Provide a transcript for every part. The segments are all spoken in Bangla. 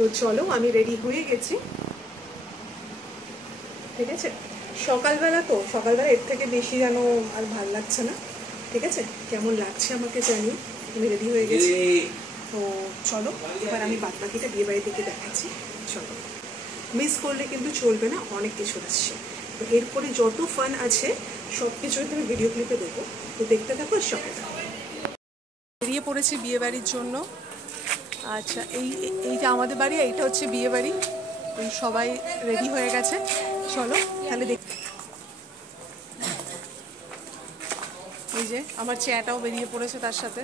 তো চলো আমি রেডি হয়ে গেছি, ঠিক আছে। সকালবেলা তো সকালবেলা এর থেকে বেশি যেন আর ভাল লাগছে না, ঠিক আছে। কেমন লাগছে আমাকে জানি, আমি রেডি হয়ে গেছি। তো চলো এবার আমি বাদ বাকিটা বিয়ে বাড়ির দিকে দেখাচ্ছি। চলো, মিস করলে কিন্তু চলবে না, অনেক কিছু আসছে। তো এরপরে যত ফান আছে সব কিছুই তুমি ভিডিও ক্লিপে দেবো, তো দেখতে থাকো। সবাই বেরিয়ে পড়েছি বিয়ে বাড়ির জন্য। আচ্ছা, এই যে আমাদের বাড়ি, এইটা হচ্ছে বিয়ে বাড়ি। সবাই রেডি হয়ে গেছে, চলো তাহলে দেখ। এই যে আমার চেয়াটাও বেরিয়ে পড়েছে তার সাথে।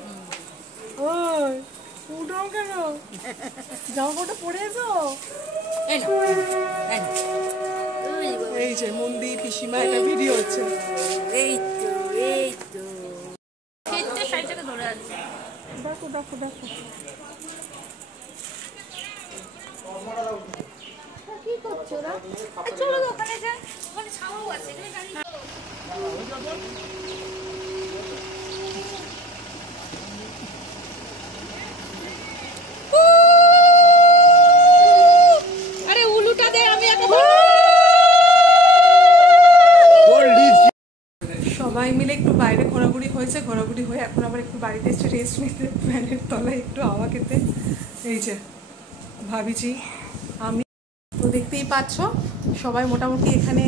ওই উঠাও কেন, জামা কাপড়টা পরে এসো। এই যে মন্দির পিসিমা, এটা ভিডিও হচ্ছে। এই তো এই তো দেখো দেখো দেখো কি করছো ওরা? চলো ওখানে যাই, ওখানে ছাওয়াও আছে। আরে উলুটা দে, আমি একটা সবাই মিলে একটু বাইরে ঘোরাঘুরি হয়েছে, ঘোরাঘুরি হয়ে এখন আবার একটু বাড়িতে এসে রেস্ট নিতে, ফ্যানের তলায় একটু হাওয়া খেতে। এই যে ভাবিছি আমি, তো দেখতেই পাচ্ছ সবাই মোটামুটি এখানে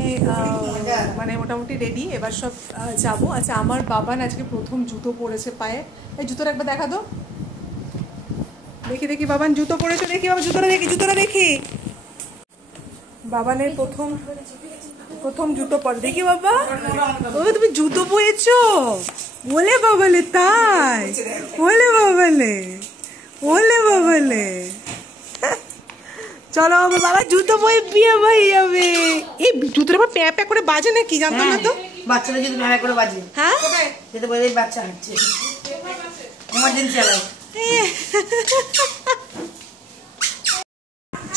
মানে মোটামুটি রেডি। এবার সব যাবো। আচ্ছা, আমার বাবান আজকে প্রথম জুতো পরেছে পায়ে। এই জুতোটা একবার দেখা দো, দেখি দেখি বাবান জুতো পরেছো, দেখি বাবা জুতোটা দেখি, জুতোটা দেখি। বাবানের প্রথম জুতো পরে, দেখি বাবা। ও তুমি জুতো পরেছো, ওলে বাবালে, তাই ওলে বাবালে, ওলে বাবালে। চলো বাবা, জুতো বই বিয়ে ভাই যাবে। এই জুতোটা আবার প্যাঁ প্যাঁ করে বাজে নাকি, জানতাম না তো। বাচ্চারা যদি প্যাঁ করে বাজে, হ্যাঁ যেতে বলে বাচ্চা হাঁটছে, এমার্জেন্সি চালাই।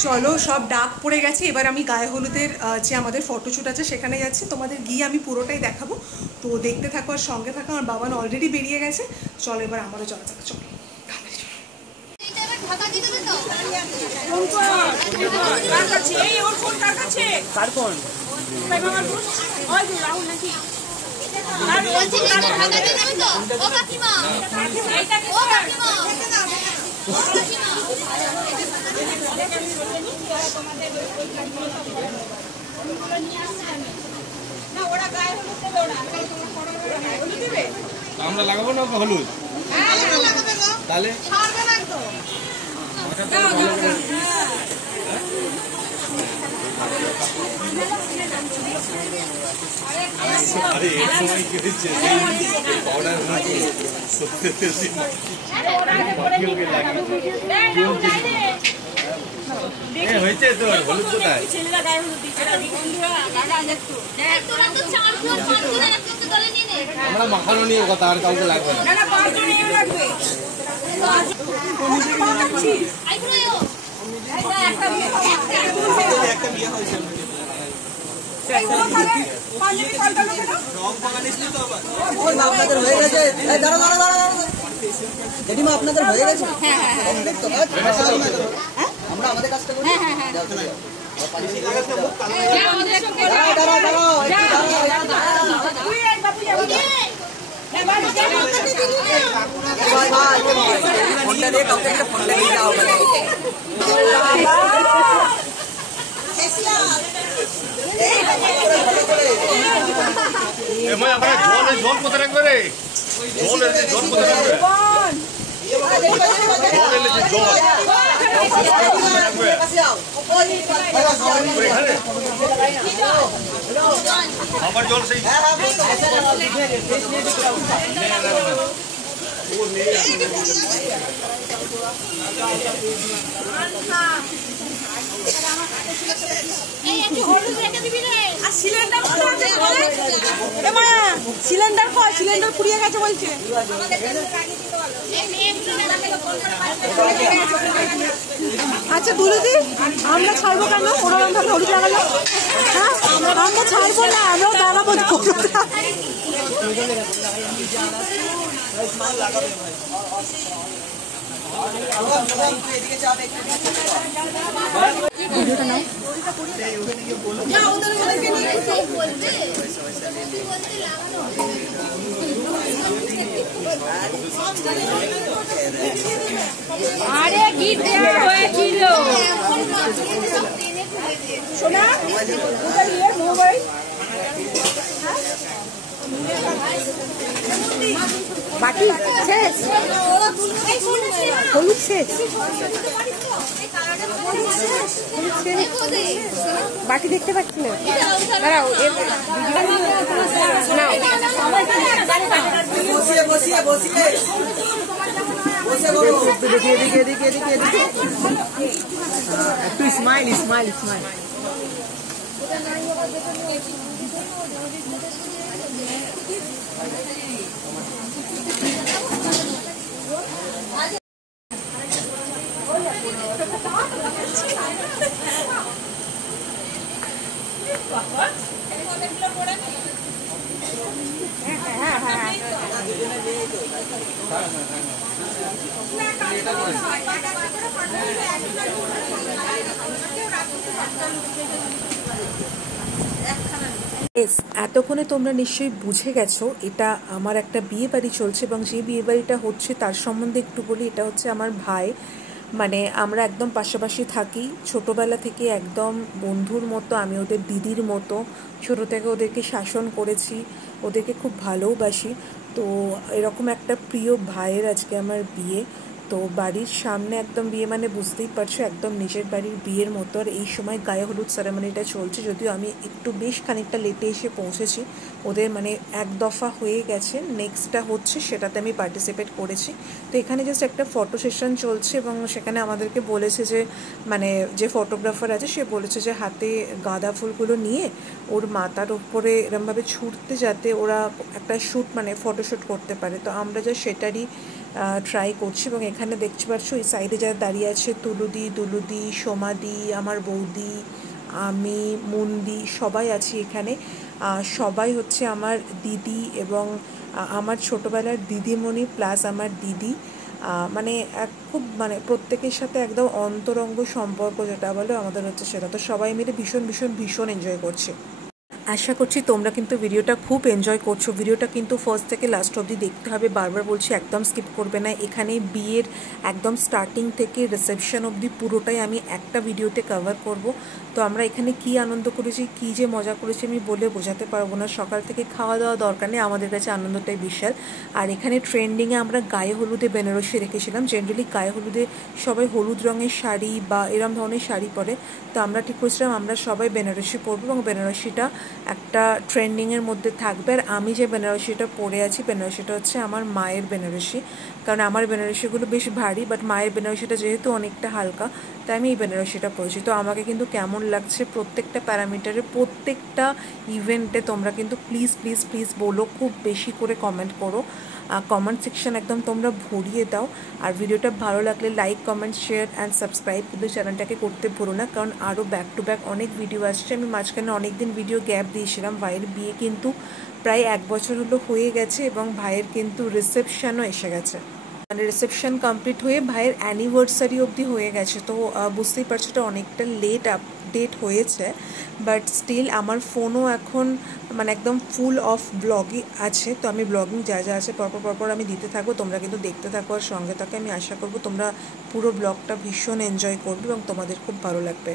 চলো সব ডাক পড়ে গেছে, এবার আমি গায়ে হলুদের যে আমাদের ফটোশ্যুট আছে সেখানে যাচ্ছি। তোমাদের গিয়ে আমি পুরোটাই দেখাবো, তো দেখতে থাকো আর সঙ্গে থাকো। আমার বাবান অলরেডি বেরিয়ে গেছে, চলো এবার আমারও চলা যাক। চলো আমরা লাগাবো না হলুদ, তাহলে আরে এর সময় কি হচ্ছে পাউডার হয়েছে তো হলুদ কোথায়? আমরা মাখানো নিয়ে কথা, আর কাউকে লাগবে না। আপনাদের হয়ে গেছে, আমরা আমাদের কাজটা করি। জল কোথায় রাখবে রে? জল এলে জল কোথায় রাখবে? জল এলে জল আবার জল সেই সিলিন্ডার কয়, সিলিন্ডার পুড়িয়ে গেছে বলছে। আচ্ছা দুলুদি, আমরা ছাড়বো কেন? ওরা হলুদ লাগালো, হ্যাঁ আমরা ছাড়বো না, আমরাও দাঁড়াবো। এদিকে ভিডিওটা নাও। আরে কি দেয়া হয়েছিল সোনা ওটা নিয়ে মোবাইল বাকি শেষ, হলুদ শেষ, বাকি দেখতে পাচ্ছি না। দাঁড়াও একটু স্মাইল স্মাইল স্মাইল। এতক্ষণে তোমরা নিশ্চয়ই বুঝে গেছো এটা আমার একটা বিয়ে বাড়ি চলছে, এবং যে বিয়ে বাড়িটা হচ্ছে তার সম্বন্ধে একটু বলি। এটা হচ্ছে আমার ভাই, মানে আমরা একদম পাশাপাশি থাকি ছোটোবেলা থেকে, একদম বন্ধুর মতো। আমি ওদের দিদির মতো, ছোটো থেকে ওদেরকে শাসন করেছি, ওদেরকে খুব ভালোবাসি। তো এরকম একটা প্রিয় ভাইয়ের আজকে আমার বিয়ে। তো বাড়ির সামনে একদম বিয়ে, মানে বুঝতেই পারছো একদম নিজের বাড়ির বিয়ের মতো। আর এই সময় গায়ে হলুদ সেরেমনিটা চলছে, যদিও আমি একটু বেশ খানিকটা লেটে এসে পৌঁছেছি। ওদের মানে এক দফা হয়ে গেছে, নেক্সটটা হচ্ছে, সেটাতে আমি পার্টিসিপেট করেছি। তো এখানে জাস্ট একটা ফটো সেশন চলছে, এবং সেখানে আমাদেরকে বলেছে যে মানে যে ফটোগ্রাফার আছে সে বলেছে যে হাতে গাঁদা ফুলগুলো নিয়ে ওর মাথার উপরে এরমভাবে ছুটতে, যাতে ওরা একটা শ্যুট মানে ফটোশ্যুট করতে পারে। তো আমরা যা সেটারই ট্রাই করছি। এবং এখানে দেখতে পাচ্ছ এই সাইডে যারা দাঁড়িয়ে আছে, দুলুদি, সোমাদি, আমার বৌদি, আমি, মুন্দি, সবাই আছি এখানে। সবাই হচ্ছে আমার দিদি এবং আমার ছোটোবেলার দিদিমণি প্লাস আমার দিদি। মানে খুব মানে প্রত্যেকের সাথে একদম অন্তরঙ্গ সম্পর্ক যেটা বলে আমাদের হচ্ছে সেটা। তো সবাই মিলে ভীষণ ভীষণ ভীষণ এনজয় করছে। আশা করছি তোমরা কিন্তু ভিডিওটা খুব এনজয় করছো। ভিডিওটা কিন্তু ফার্স্ট থেকে লাস্ট অবধি দেখতে হবে, বারবার বলছি একদম স্কিপ করবে না। এখানে বিয়ের একদম স্টার্টিং থেকে রিসেপশন অবধি পুরোটাই আমি একটা ভিডিওতে কভার করব। তো আমরা এখানে কি আনন্দ করেছি, কি যে মজা করেছি আমি বলে বোঝাতে পারবো না। সকাল থেকে খাওয়া দাওয়া দরকার নেই, আমাদের কাছে আনন্দটাই বিশাল। আর এখানে ট্রেন্ডিংয়ে আমরা গায়ে হলুদে বেনারসি রেখেছিলাম। জেনারেলি গায়ে হলুদে সবাই হলুদ রঙের শাড়ি বা এরম ধরনের শাড়ি পরে, তো আমরা ঠিক করেছিলাম আমরা সবাই বেনারসি পরবো, এবং বেনারসিটা একটা ট্রেন্ডিংয়ের মধ্যে থাকবে। আর আমি যে বেনারসিটা পরে আছি, বেনারসিটা হচ্ছে আমার মায়ের বেনারসি, কারণ আমার বেনারসিগুলো বেশ ভারী, বাট মায়ের বেনারসিটা যেহেতু অনেকটা হালকা, তাই আমি এই বেনারসিটা পরেছি। তো আমাকে কিন্তু কেমন লাগছে প্রত্যেকটা প্যারামিটারে, প্রত্যেকটা ইভেন্টে তোমরা কিন্তু প্লিজ প্লিজ প্লিজ বলো, খুব বেশি করে কমেন্ট করো। কমেন্ট সেকশন একদম তোমরা ভরিয়ে দাও। আর ভিডিওটা ভালো লাগলে like, comment, share and subscribe কিন্তু চ্যানেলটাকে করতে ভুলো না, কারণ আরও ব্যাক টু ব্যাক অনেক ভিডিও আসছে। আমি মাঝখানে অনেক দিন ভিডিও গ্যাপ দিয়েছিলাম। ভাইয়ের বিয়ে কিন্তু প্রায় 1 বছর হলো হয়ে গেছে, এবং ভাইয়ের কিন্তু রিসেপশনও এসে গেছে। মানে রিসেপশন কমপ্লিট হয়ে ভাইয়ের অ্যানিভার্সারি অবধি হয়ে গেছে। তো বুঝতেই পারছো এটা অনেকটা লেট আপডেট হয়েছে, বাট স্টিল আমার ফোনও এখন মানে একদম ফুল অফ ব্লগই আছে। তো আমি ব্লগিং যা যা আছে পরপর আমি দিতে থাকবো, তোমরা কিন্তু দেখতে থাকো আর সঙ্গে থাকো। আমি আশা করবো তোমরা পুরো ব্লগটা ভীষণ এনজয় করবে এবং তোমাদের খুব ভালো লাগবে।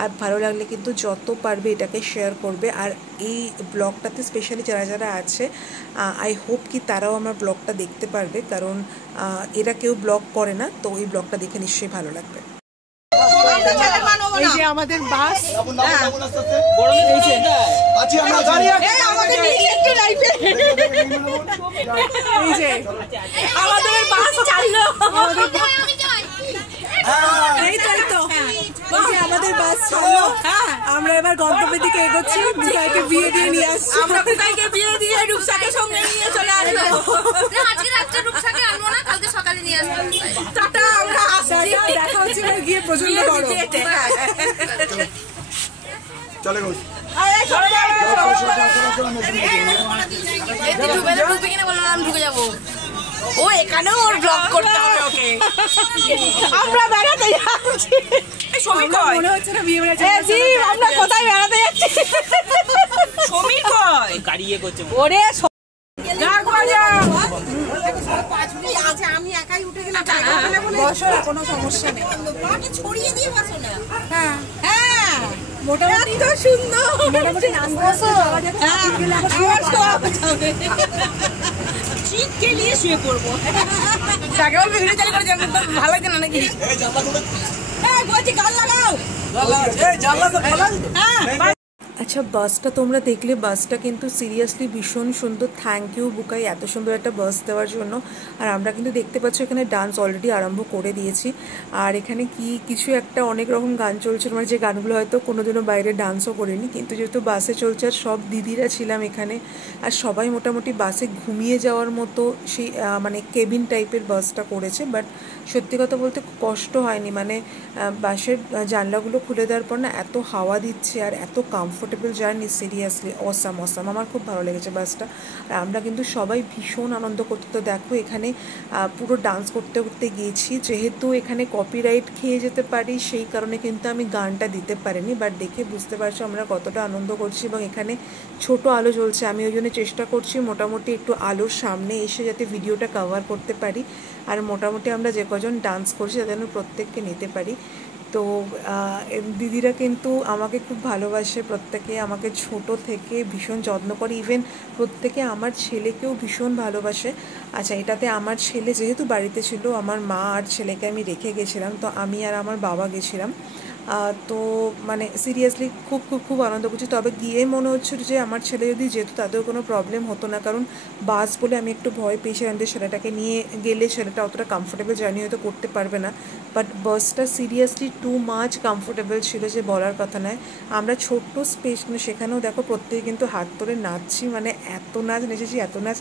আর ভালো লাগলে কিন্তু যত পারবে এটাকে শেয়ার করবে। আর এই ব্লগটাতে স্পেশালি যারা যারা আছে, আই হোপ কি তারাও আমার ব্লগটা দেখতে পারবে, কারণ এরা কেউ ব্লগ করে না, তো এই ব্লগটা দেখে নিশ্চয়ই ভালো লাগবে। এই যে আমাদের বাস, এই যে আমাদের বাস চাললো, এই তো আমাদের বাস ছাড়লো। আমরা এবার গন্তব্যের দিকে এগোচ্ছি। বুকাইকে বিয়ে দিয়ে নিয়ে আসছি, আমরা বুকাইকে বিয়ে দিয়ে রূপসাকে সঙ্গে নিয়ে চলে আসবো। আজকে রাত্রে রূপসাকে আনবো না, কালকে সকালে নিয়ে আসবো। টাটা, আমরা আসছি, দেখা হচ্ছে গিয়ে প্রচন্ড গরম। চলে গো ঢুকে যাবো। ও এখানেও ওর ব্লগ করতে হবে ওকে। আমরা বেড়াতে যাচ্ছি, মনে হচ্ছে না বিয়ে বেড়াচ্ছি। আমরা কোথায় বেড়াতে যাচ্ছি? সমীর কই গাড়ি ইয়ে করছে ওরে আমি একাই উঠে গেলাম। বসো না, কোনো সমস্যা নেই, ছড়িয়ে দিয়ে বসো না। হ্যাঁ হ্যাঁ মোটামুটি তো সুন্দর, মোটামুটি বসো। শীতকে নিয়ে শুয়ে পড়বো, তাকে বলবো ভিডিও চালু করে যাবেন, ভালো লাগছে না নাকি? বলছি গাল লাগাও। আচ্ছা, বাসটা তোমরা দেখলে, বাসটা কিন্তু সিরিয়াসলি ভীষণ সুন্দর। থ্যাংক ইউ বুকাই এত সুন্দর একটা বাস দেওয়ার জন্য। আর আমরা কিন্তু দেখতে পাচ্ছি এখানে ডান্স অলরেডি আরম্ভ করে দিয়েছি। আর এখানে কিছু একটা অনেক রকম গান চলছিল, মানে যে গানগুলো হয়তো কোনোদিনও বাইরে ডান্সও করিনি, কিন্তু যেহেতু বাসে চলছে আর সব দিদিরা ছিলাম এখানে, আর সবাই মোটামুটি বাসে ঘুমিয়ে যাওয়ার মতো সেই মানে কেবিন টাইপের বাসটা করেছে। বাট সত্যি কথা বলতে কষ্ট হয়নি, মানে বাসের জানলাগুলো খুলে দেওয়ার পর না এত হাওয়া দিচ্ছে আর এত কমফোর্টেবল জার্নি, সিরিয়াসলি অসাম। আমার খুব ভালো লেগেছে বাসটা। আর আমরা কিন্তু সবাই ভীষণ আনন্দ করতে, তো দেখো এখানে পুরো ডান্স করতে করতে গিয়েছি। যেহেতু এখানে কপিরাইট খেয়ে যেতে পারি সেই কারণে কিন্তু আমি গানটা দিতে পারিনি, বাট দেখে বুঝতে পারছো আমরা কতটা আনন্দ করছি। এবং এখানে ছোট আলো জ্বলছে, আমি ওই জন্য চেষ্টা করছি মোটামুটি একটু আলোর সামনে এসে যাতে ভিডিওটা কভার করতে পারি। আর মোটামুটি আমরা যে কজন ডান্স করছি তাদের আমি প্রত্যেককে নিতে পারি। তো দিদিরা কিন্তু আমাকে খুব ভালোবাসে, প্রত্যেকে আমাকে ছোট থেকে ভীষণ যত্ন করে, ইভেন প্রত্যেকে আমার ছেলেকেও ভীষণ ভালোবাসে। আচ্ছা, এটাতে আমার ছেলে যেহেতু বাড়িতে ছিল, আমার মা আর ছেলেকে আমি রেখে গেছিলাম, তো আমি আর আমার বাবা গেছিলাম। তো মানে সিরিয়াসলি খুব খুব খুব আনন্দ করছি। তবে গিয়ে মনে হচ্ছিল যে আমার ছেলে যদি যেত তাতেও কোনো প্রবলেম হতো না, কারণ বাস বলে আমি একটু ভয় পেয়েছিলাম যে ছেলেটাকে নিয়ে গেলে ছেলেটা অতটা কমফোর্টেবল জার্নি হয়তো করতে পারবে না। বাট বাসটা সিরিয়াসলি টু মাচ কমফোর্টেবল ছিল যে বলার কথা নয়। আমরা ছোট্ট স্পেস, কিন্তু সেখানেও দেখো প্রত্যেকে কিন্তু হাত ধরে নাচছি, মানে এত নাচ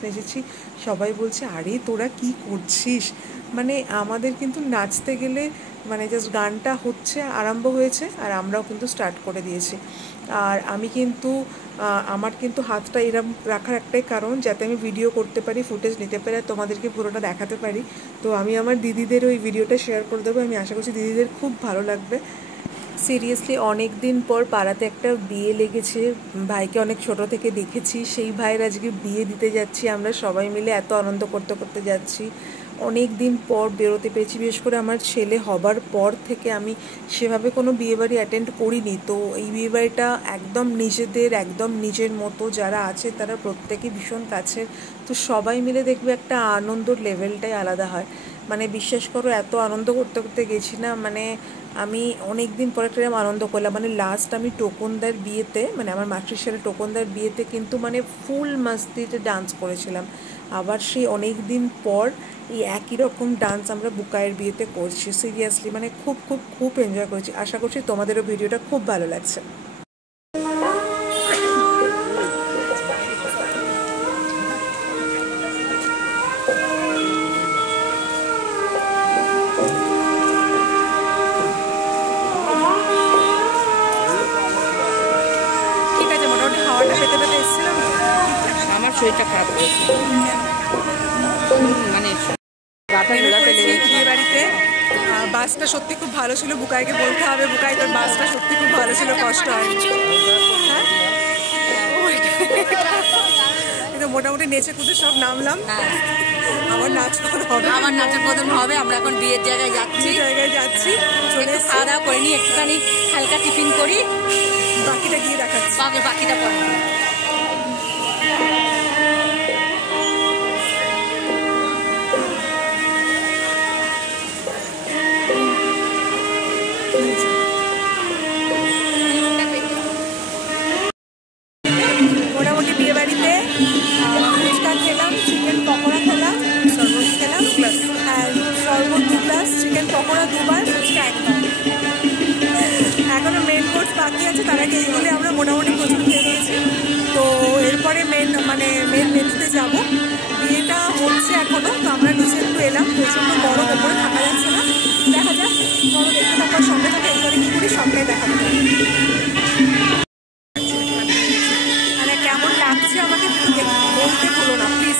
নেচেছি। সবাই বলছে আরে তোরা কি করছিস, মানে আমাদের কিন্তু নাচতে গেলে মানে জাস্ট গানটা হচ্ছে, আরম্ভ হয়েছে আর আমরাও কিন্তু স্টার্ট করে দিয়েছি। আর আমি কিন্তু আমার কিন্তু হাতটা এরম রাখার একটাই কারণ, যাতে আমি ভিডিও করতে পারি, ফুটেজ নিতে পারি আর তোমাদেরকে পুরোটা দেখাতে পারি। তো আমি আমার দিদিদের ওই ভিডিওটা শেয়ার করে দেবো, আমি আশা করছি দিদিদের খুব ভালো লাগবে। সিরিয়াসলি অনেক দিন পর পাড়াতে একটা বিয়ে লেগেছে, ভাইকে অনেক ছোট থেকে দেখেছি, সেই ভাইয়ের আজকে বিয়ে দিতে যাচ্ছি। আমরা সবাই মিলে এত আনন্দ করতে করতে যাচ্ছি। অনেক দিন পর বেরোতে পেরেছি, বিশেষ করে আমার ছেলে হবার পর থেকে আমি সেভাবে কোনো বিয়েবাড়ি অ্যাটেন্ড করিনি। তো এই বিয়েবাড়িটা একদম নিজেদের, একদম নিজের মতো, যারা আছে তারা প্রত্যেকে ভীষণ কাছের। তো সবাই মিলে দেখবে একটা আনন্দর লেভেলটাই আলাদা হয়। মানে বিশ্বাস করো এত আনন্দ করতে করতে গেছি না, মানে আমি অনেক দিন পরে একটা আনন্দ করলাম। মানে লাস্ট আমি টোকনদার বিয়েতে, মানে আমার মাসির ছেলে টোকনদার বিয়েতে কিন্তু মানে ফুল মাস্তিতে ডান্স করেছিলাম। আবার সেই অনেক দিন পর এই একই রকম ডান্স আমরা বুকাইয়ের বিয়েতে করছি। সিরিয়াসলি মানে খুব খুব খুব এনজয় করেছি। আশা করছি তোমাদেরও ভিডিওটা খুব ভালো লাগছে। ঠিক আছে, মোটামুটি হাওয়াটা পেতে পেতে এসেছিলাম, আমার শরীরটা খারাপ হয়েছে, মানে বিয়ে বাড়িতে। বাসটা সত্যি খুব ভালো ছিল, বুকাইকে বলতে হবে, বুকাই তোর বাসটা সত্যি খুব ভালো ছিল, কষ্ট হয়নি। হ্যাঁ কিন্তু মোটামুটি নেচে কুদে সব নামলাম। আমার নাচ হবে, আমার নাচের প্রথম হবে। আমরা এখন বিয়ের জায়গায় যাচ্ছি, চলে খাওয়া দাওয়া করে নিই, একটুখানি হালকা টিফিন করি, বাকিটা গিয়ে দেখাচ্ছি, বাকিটা পরে। মোটামুটি বিয়ে বাড়িতে ফুচকা খেলাম, চিকেন পকোড়া খেলাম, শরবত খেলাম, শরবত 2 গ্লাস, চিকেন পকোড়া 2 বার, ফুচকা 1 বার। এখনো মেন কোর্স বাকি আছে, তার আগে এইগুলো আমরা মোটামুটি প্রচুর খেয়ে নিয়েছি। তো এরপরে মেন মেনুতে যাবো। বিয়েটা হচ্ছে এখনো, তো আমরা নিচে একটু এলাম, প্রচণ্ড গরম, ওপরে থাকা যাচ্ছে না। দেখা যাক, বড় দেখতে থাকার সঙ্গে থাকে, এরপরে কী করি সঙ্গে দেখাবো। মানে কেমন লাগছে আমাকে বলতে ভুলো না প্লিজ।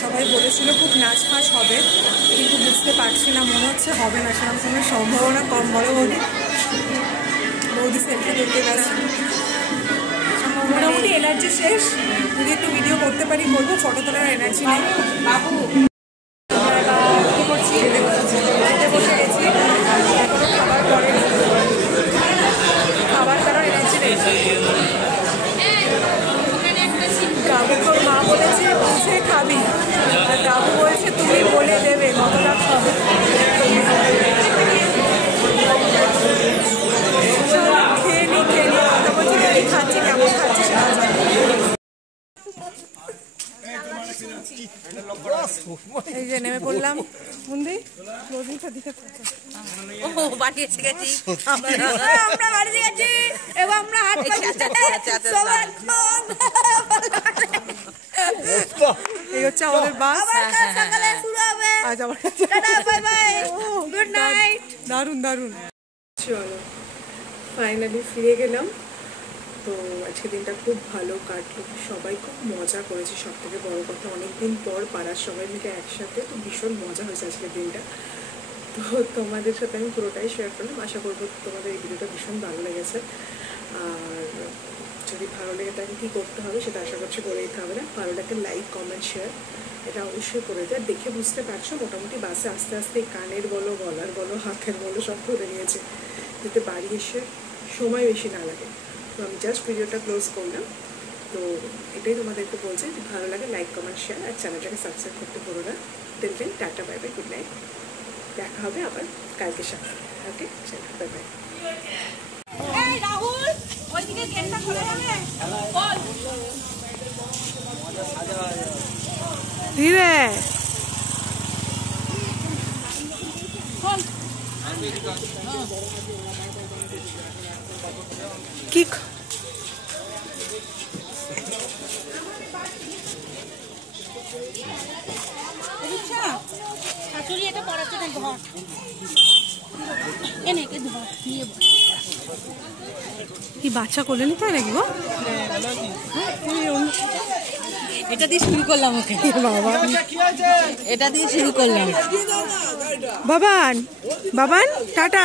সবাই বলেছিল খুব নাচ ফাঁস হবে, কিন্তু বুঝতে পারছি না, মনে হচ্ছে হবে না, সেরকম কোনো সম্ভাবনা কম। বড় বৌদি সেলফি তুলতে গেছে, মোটামুটি এনার্জি শেষ। যদি একটু ভিডিও করতে পারি বলবো, ফটো তোলার এনার্জি নেই। বাবু কী করছি, খেতে বসে গেছি, এখনো খাবার পরেনি, খাবার কারোর এনার্জি নেই। গাবুকে মা বলেছে বুঝে খাবি, আর গাবু বলছে তুমি বলে দেবে কতটা খাবে। খেয়ে নি কথা বলছি, কি খাচ্ছি কেমন খাচ্ছি সেটা এই যে নেমে পড়লাম। বন্ধু রোজিটা দিকে বাড়ি এসে গেছি, আমরা বাড়ি গেছি এবং আমরা এই হচ্ছে আমাদের বাস। আজ আমার গুড নাইট। দারুণ দারুণ। চলো ফাইনালি ফিরে গেলাম। তো আজকে দিনটা খুব ভালো কাটলো, সবাই খুব মজা করেছে। সব থেকে বড়ো কথা, অনেকদিন পর পাড়ার সবাই মিলে একসাথে, তো ভীষণ মজা হয়েছে আজকের দিনটা। তো তোমাদের সাথে আমি পুরোটাই শেয়ার করলাম। আশা করবো তোমাদের এই ভিডিওটা ভীষণ ভালো লেগেছে। আর যদি ভালো লেগে থাকে কী করতে হবে সেটা আশা করছি করে দিতে হবে না। ভালো লাগে লাইক কমেন্ট শেয়ার এটা অবশ্যই করে দেয়। দেখে বুঝতে পারছো মোটামুটি বাসে আস্তে আস্তে কানের বলো, গলার বলো, হাতের বলো সব ধরে নিয়েছে, যাতে বাড়ি এসে সময় বেশি না লাগে। তো আমি জাস্ট ভিডিওটা ক্লোজ করলাম। তো এটাই তোমাদেরকে বলছি, যদি ভালো লাগে লাইক কমেন্ট শেয়ার আর চ্যানেলটাকে সাবস্ক্রাইব করতে ভুলো না। Till then tata bye bye, good night. দেখা হবে আবার কালকে সাথে। ওকে চলো বাই বাই। রাহুল ওইদিকে গেটটা খোলা যাবে? বল। ধীরে কি শাশুড়ি এটা পড়াচ্ছে না, ঘর এনে কে ধর নিয়ে বল। কি বাচ্চা কোলে নিতে হয় নাকি গো? এটা দিয়ে শুরু করলাম, ওকে বাবা এটা দিয়ে শুরু করলাম। বাবান বাবান টাটা।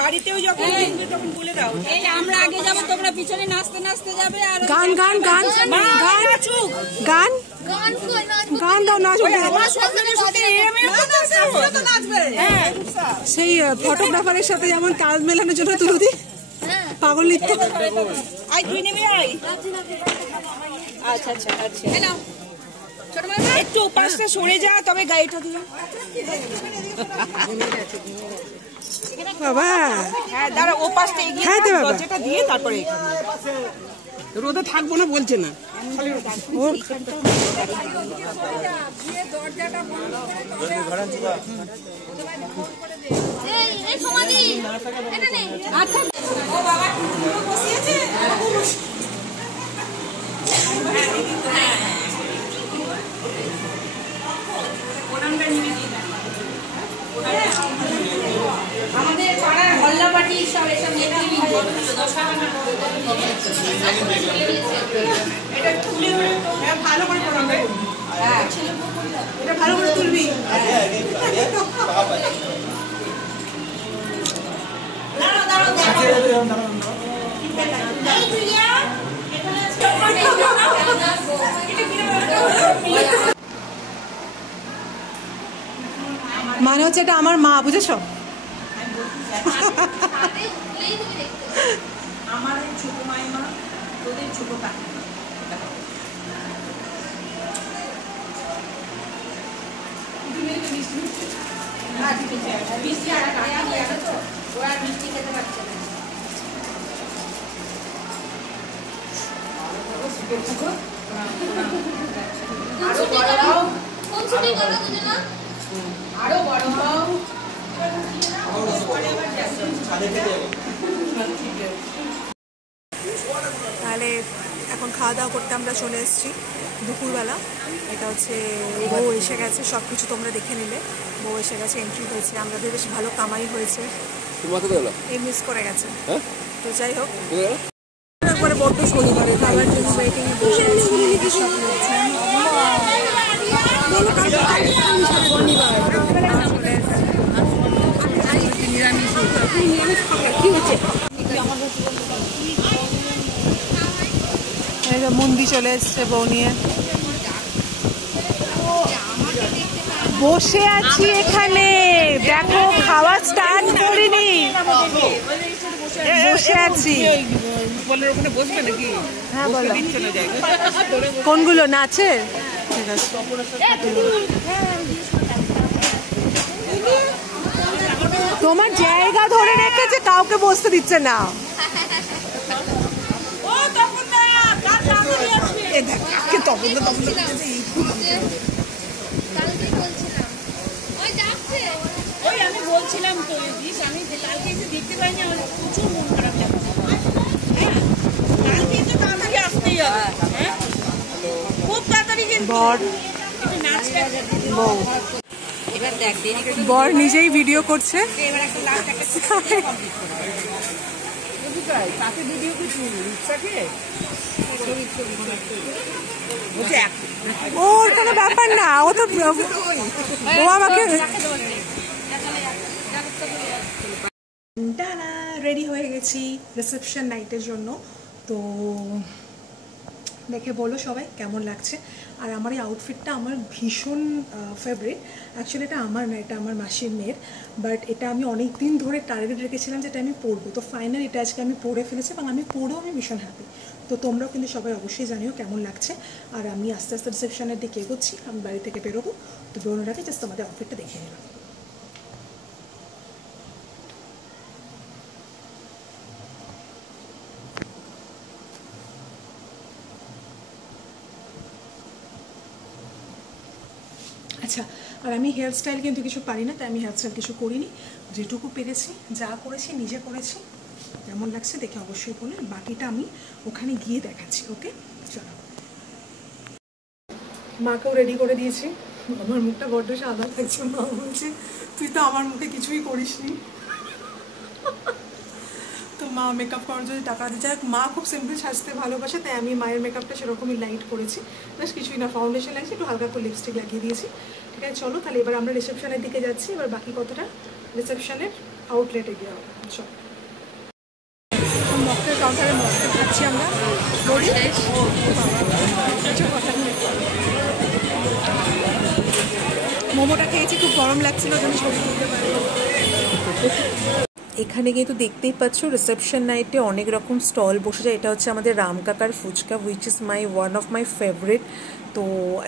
বাড়িতেও যখন তখন বলে দাও, এই আমরা আগে যাবো, তোমরা পিছনে নাচতে নাচতে যাবে। আর গান গান গান গান গান গান দাও, নাচ। সেই ফটোগ্রাফারের সাথে যেমন কাজ মেলানোর জন্য তুলুদি পাগল নৃত্য। আচ্ছা আচ্ছা আচ্ছা একটু পাশটা সরে যা, তবে গাড়িটা দিলাম। বাবা হ্যাঁ দাঁড়া, ও পাশটা এগিয়ে হ্যাঁ তো বাবা, দরজাটা দিয়ে তারপরে রোদে থাকবো না বলছে না। এই সমাধি এটা নেই। আচ্ছা ও বাবা টুকরো বসিয়েছে। আমাদের পাড়ার হল্লা পার্টি সব এসব নিয়ে এটা তুলে ভালো করে পড়াবে। হ্যাঁ এটা ভালো করে তুলবি। মানে হচ্ছে এটা আমার মা, বুঝেছো? আমার ছোট মাইমা, তোদের ছোট কাকিমা। মিষ্টি আর তো ওরা মিষ্টি খেতে পারছে না। কোন ছুটি করো দুজনা? আরো বড় হও। তাহলে এখন খাওয়া দাওয়া করতে আমরা চলে এসেছি দুপুরবেলা। এটা হচ্ছে বউ এসে গেছে, সব কিছু তোমরা দেখে নিলে। বউ এসে গেছে, এন্ট্রি হয়েছে, আমাদের বেশ ভালো কামাই হয়েছে, এই মিস করে গেছে। তো যাই হোক, একবারে বড্ড শনিবারে খাবার জন্য ওয়েটিংয়ে বসে আছি। সব লোকজন মন্দির চলে এসছে বউ নিয়ে। বসে আছি এখানে, দেখো খাওয়া স্টার্ট করিনি, বসে আছি। হ্যাঁ বলো, কোনগুলো নাচে? ঠিক আছে, তোমার জায়গা ধরে রেখেছে, কাউকে বসতে দিচ্ছে না। আমি বলছিলাম তো আমি কালকে এসে দেখতে পাইনি, আমার প্রচুর মন খারাপ লাগছে। কালকে তো তাড়াতাড়ি আসতেই হবে, খুব তাড়াতাড়ি। বর নিজেই ভিডিও করছে। ওর কোনো ব্যাপার না, ও তো ও আমাকে রেডি হয়ে গেছি রিসেপশন নাইটের জন্য। তো দেখে বলো সবাই কেমন লাগছে। আর আমার এই আউটফিটটা আমার ভীষণ ফেভারিট। অ্যাকচুয়ালি এটা আমার না, এটা আমার মাসির মেয়ের, বাট এটা আমি অনেক দিন ধরে টার্গেট রেখেছিলাম যেটা আমি পরবো। তো ফাইনাল এটা আজকে আমি পরে ফেলেছি এবং আমি পরেও আমি ভীষণ হ্যাপি। তো তোমরাও কিন্তু সবাই অবশ্যই জানিও কেমন লাগছে। আর আমি আস্তে আস্তে রিসেপশনের দিকে এগোচ্ছি, আমি বাড়ি থেকে বেরোবো। তো বেরোনোর আগে জাস্ট তোমাদের আউটফিটটা দেখে নিলাম। আচ্ছা, আর আমি হেয়ার স্টাইল কিন্তু কিছু পারি না, তাই আমি হেয়ার স্টাইল কিছু করিনি। যেটুকু পেরেছি, যা করেছি নিজে করেছি। কেমন লাগছে দেখে অবশ্যই বলুন, বাকিটা আমি ওখানে গিয়ে দেখাচ্ছি। ওকে, চলো। মাকেও রেডি করে দিয়েছি। আমার মুখটা বড্ড সাদা লাগছে। মা বলছে তুই তো আমার মুখে কিছুই করিসনি। তো মা মেকআপ করার জন্য টাকা দিচ্ছে। মা খুব সিম্পল সাজতে ভালোবাসে, তাই আমি মায়ের মেকআপটা সেরকমই লাইট করেছি। বেশ কিছুই না, ফাউন্ডেশন লাগছে, একটু হালকা করে লিপস্টিক লাগিয়ে দিয়েছি। ঠিক আছে, চলো তাহলে এবার আমরা রিসেপশনের দিকে যাচ্ছি। এবার বাকি কতটা রিসেপশনের আউটলেটে গিয়ে হবে। চলো, মকটেল কাউন্টারে মকটেল খাচ্ছি আমরা। মোমোটা খেয়েছি, খুব গরম লাগছিল, আমি ছবি তুলতে পারবো। এখানে কিন্তু দেখতেই পাচ্ছ রিসেপশন নাইটে অনেক রকম স্টল বসে যায়। এটা হচ্ছে আমাদের রাম কাকার fuchka, which is one of my favourite. তো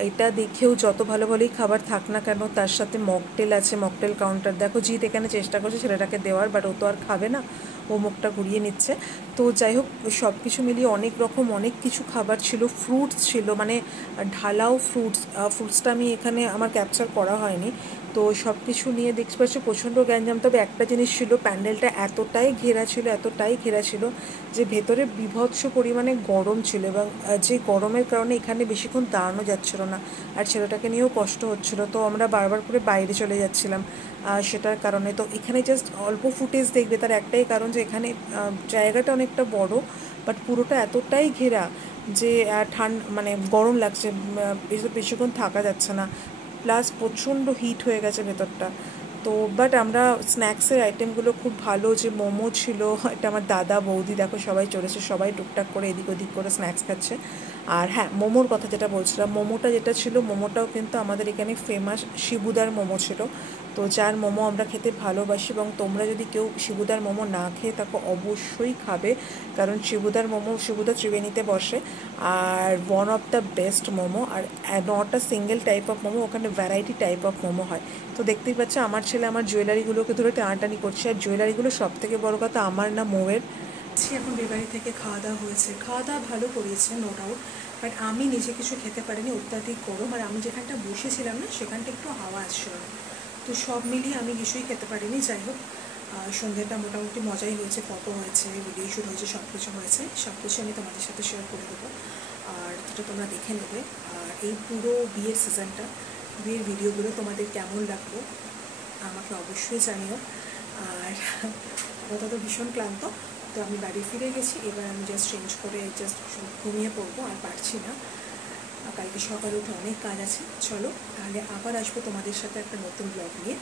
এটা দেখেও যত ভালো ভালোই খাবার থাক না কেন, তার সাথে মকটেল আছে, মকটেল কাউন্টার। দেখো জিৎ এখানে চেষ্টা করছে ছেলেটাকে দেওয়ার, বাট ও তো আর খাবে না, ও মুখটা ঘুরিয়ে নিচ্ছে। তো যাই হোক, সব কিছু মিলিয়ে অনেক রকম অনেক কিছু খাবার ছিল। ফ্রুটস ছিল, মানে ঢালাও ফ্রুটসটা আমি এখানে আমার ক্যাপচার করা হয়নি। তো সব কিছু নিয়ে দেখতে পাচ্ছি প্রচণ্ড গ্যাঞ্জাম। তবে একটা জিনিস ছিল, প্যান্ডেলটা এতটাই ঘেরা ছিল যে ভেতরে বীভৎস পরিমাণে গরম ছিল, এবং যে গরমের কারণে এখানে বেশিক্ষণ দাঁড়ানো যাচ্ছিল না, আর ছেলেটাকে নিয়েও কষ্ট হচ্ছিল। তো আমরা বারবার করে বাইরে চলে যাচ্ছিলাম সেটার কারণে। তো এখানে জাস্ট অল্প ফুটেজ দেখবে, তার একটাই কারণ যে এখানে জায়গাটা অনেকটা বড়, বাট পুরোটা এতটাই ঘেরা যে মানে গরম লাগছে, বেশিক্ষণ থাকা যাচ্ছে না, প্লাস প্রচণ্ড হিট হয়ে গেছে ভেতরটা। তো বাট আমরা স্ন্যাক্সের আইটেমগুলো খুব ভালো, যে মোমো ছিল, এটা আমার দাদা বৌদি দেখো সবাই চলেছে, সবাই টুকটাক করে এদিক ওদিক করে স্ন্যাক্স খাচ্ছে। আর হ্যাঁ, মোমোর কথা যেটা বলছিলাম, মোমোটা যেটা ছিল, মোমোটাও কিন্তু আমাদের এখানে ফেমাস শিবুদার মোমো ছিল। তো যার মোমো আমরা খেতে ভালোবাসি, এবং তোমরা যদি কেউ শিবুদার মোমো না খেয়ে থাকো অবশ্যই খাবে, কারণ শিবুদার মোমো, শিবুদা ত্রিবেণীতে বসে, আর one of the best momo. আর not a single type of momo, ওখানে ভ্যারাইটি টাইপ অফ মোমো হয়। তো দেখতেই পাচ্ছ আমার ছেলে আমার জুয়েলারিগুলোকে ধরে টানাটানি করছে, আর জুয়েলারিগুলো সব থেকে বড়ো কথা আমার না, মৌয়ের। এখন বিয়েবাড়ি থেকে খাওয়া দাওয়া হয়েছে, খাওয়া দাওয়া ভালো করিয়েছে নো ডাউট, বাট আমি নিজে কিছু খেতে পারিনি, অত্যাধিক গরম। আর আমি যেখানটা বসেছিলাম না, সেখানটা একটু হাওয়া আসছিল, তো সব মিলিয়ে আমি কিছুই খেতে পারিনি। যাই হোক, সন্ধ্যেটা মোটামুটি মজাই হয়েছে, ফটো হয়েছে, ভিডিও শ্যুট হয়েছে, সব কিছু হয়েছে, সব কিছু আমি তোমাদের সাথে শেয়ার করে দেবো। আর যেটা তোমরা দেখে নেবে। আর এই পুরো বিয়ের সিজনটা, বিয়ের ভিডিওগুলো তোমাদের কেমন লাগলো আমাকে অবশ্যই জানিও। আর আপাতত ভীষণ ক্লান্ত, তো আমি বাড়ি ফিরে গেছি। এবার আমি জাস্ট চেঞ্জ করে জাস্ট ঘুমিয়ে পড়বো, আর পারছি না। কালকে সকালে উঠে অনেক কাজ আছে। চলো তাহলে আবার আসবো তোমাদের সাথে একটা নতুন ব্লগ নিয়ে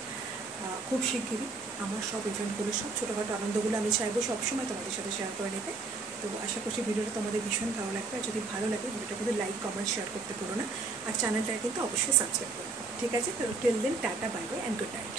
খুব শিগগিরই। আমার সব ইভেন্টগুলো, সব ছোটোখাটো আনন্দগুলো আমি চাইবো সবসময় তোমাদের সাথে শেয়ার করে নিতে। তো আশা করছি ভিডিওটা তোমাদের ভীষণ ভালো লাগবে। আর যদি ভালো লাগে ভিডিওটা কিন্তু লাইক, কমেন্ট, শেয়ার করতে পারো না। আর চ্যানেলটাকে কিন্তু অবশ্যই সাবস্ক্রাইব করো। ঠিক আছে, তো till then tata, bye bye and good night.